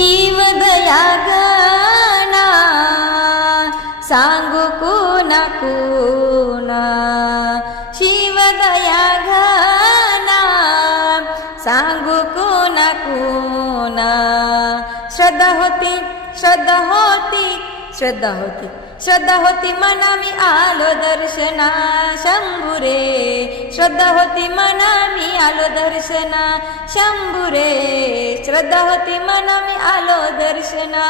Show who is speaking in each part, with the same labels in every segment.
Speaker 1: शिवदया गाना सांगू कुणा शिव शिवदया गाना सांगू कुणा कुणा. श्रद्धा होती श्रद्धा होती श्रद्धा होती. श्रद्धा होती मना मी आलो दर्शना शंभुरे. श्रद्धा होती मना मी आलो दर्शना शंभुरे. श्रद्धा होती मना मी आलो दर्शना.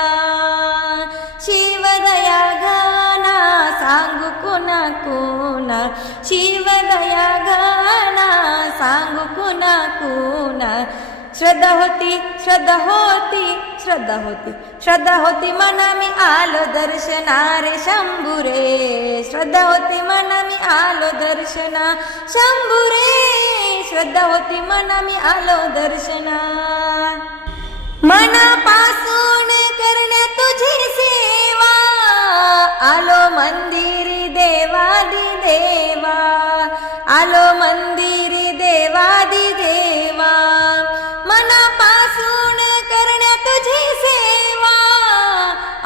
Speaker 1: शिवदया गाना सांगू कुणा कुणा शिवदया गाना सांगू कुणा कुणा श्रद्धा होती श्रद्धा होती श्रद्धा होती. श्रद्धा होती मना मी आलो दर्शनारे शंभुरे श्रद्धा होती मना मी आलो दर्शना. शंभुरे श्रद्धा होती मना मी आलो दर्शना. मनापासून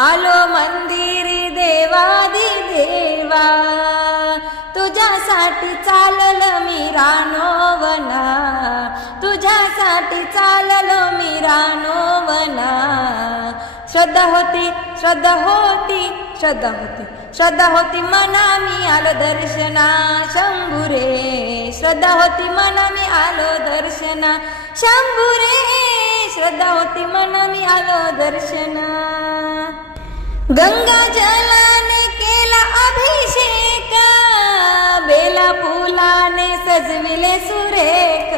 Speaker 1: आलो मंदिरी देवादी देवा तुझ्यासाठी चालल मी रानोवना तुझ्यासाठी चाललो मी रानोवना. श्रद्धा होती श्रद्धा होती श्रद्धा होती श्रद्धा होती मना मी आलो दर्शना शंभुरे. श्रद्धा होती मना मी आलो दर्शना शंभुरे. श्रद्धा होती मना मी आलो दर्शना. गंगा जलाने केला अभिषेक. बेला फुलाने सजविले सुरेख.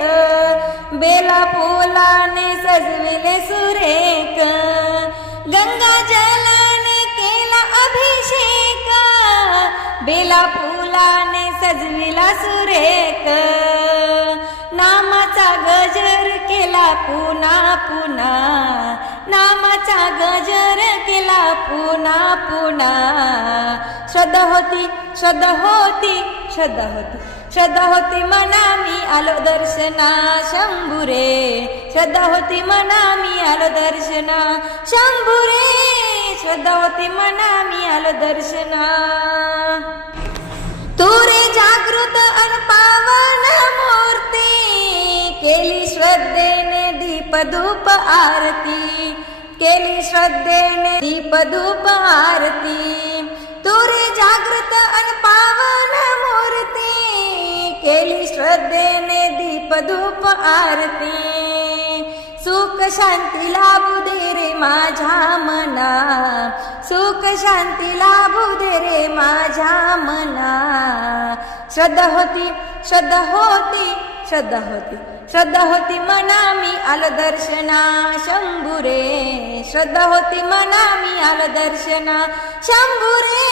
Speaker 1: बेला फुलाने सजविले सुरेख. गंगा जलाने केला अभिषेक. बेला फुलाने सजविला सुरेख. नामाचा गजर केला पुन्हा पुन्हा. नामाचा गजर पुन्हा पुन्हा श्रद्धा होती श्रद्धा होती श्रद्धा होती। श्रद्धा होती म्हणा मी आलो दर्शना शंभुरे। श्रद्धा होती म्हणा मी आलो दर्शना शंभुरे। श्रद्धा होती म्हणा मी आलो दर्शना। तुरे जागृत अनपावन मूर्ती केली श्रद्धेने दीप धूप आरती। केली श्रद्धेने दीप धूप आरती तुरे जागृत अन पावन मूर्ती. केली श्रद्धेने दीप धूप आरती सुख शांती लाभू दे रे माझ्या मना. सुख शांती लाभू दे रे माझ्या मना. श्रद्धा होती श्रद्धा होती. श्रद्धा होती. श्रद्धा होती मना मी आल दर्शना शंभुरे. श्रद्धा होती मना मी आल दर्शना शंभुरे.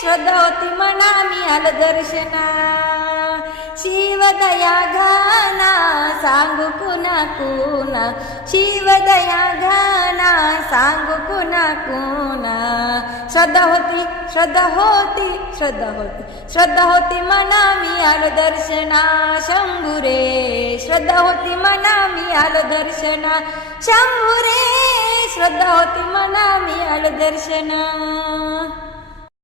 Speaker 1: श्रद्धा होती मना मी आल दर्शना शिवदया घाना सांगू कुणा कुणा. शिवदया घाना सांगू कुणा कुणा. श्रद्धा होती श्रद्धा होती श्रद्धा होती. श्रद्धा होती मना मी आलो दर्शना शंभुरे. श्रद्धा होती मना मी आलो दर्शना शंभुरे. श्रद्धा होती मना मी आलो दर्शना.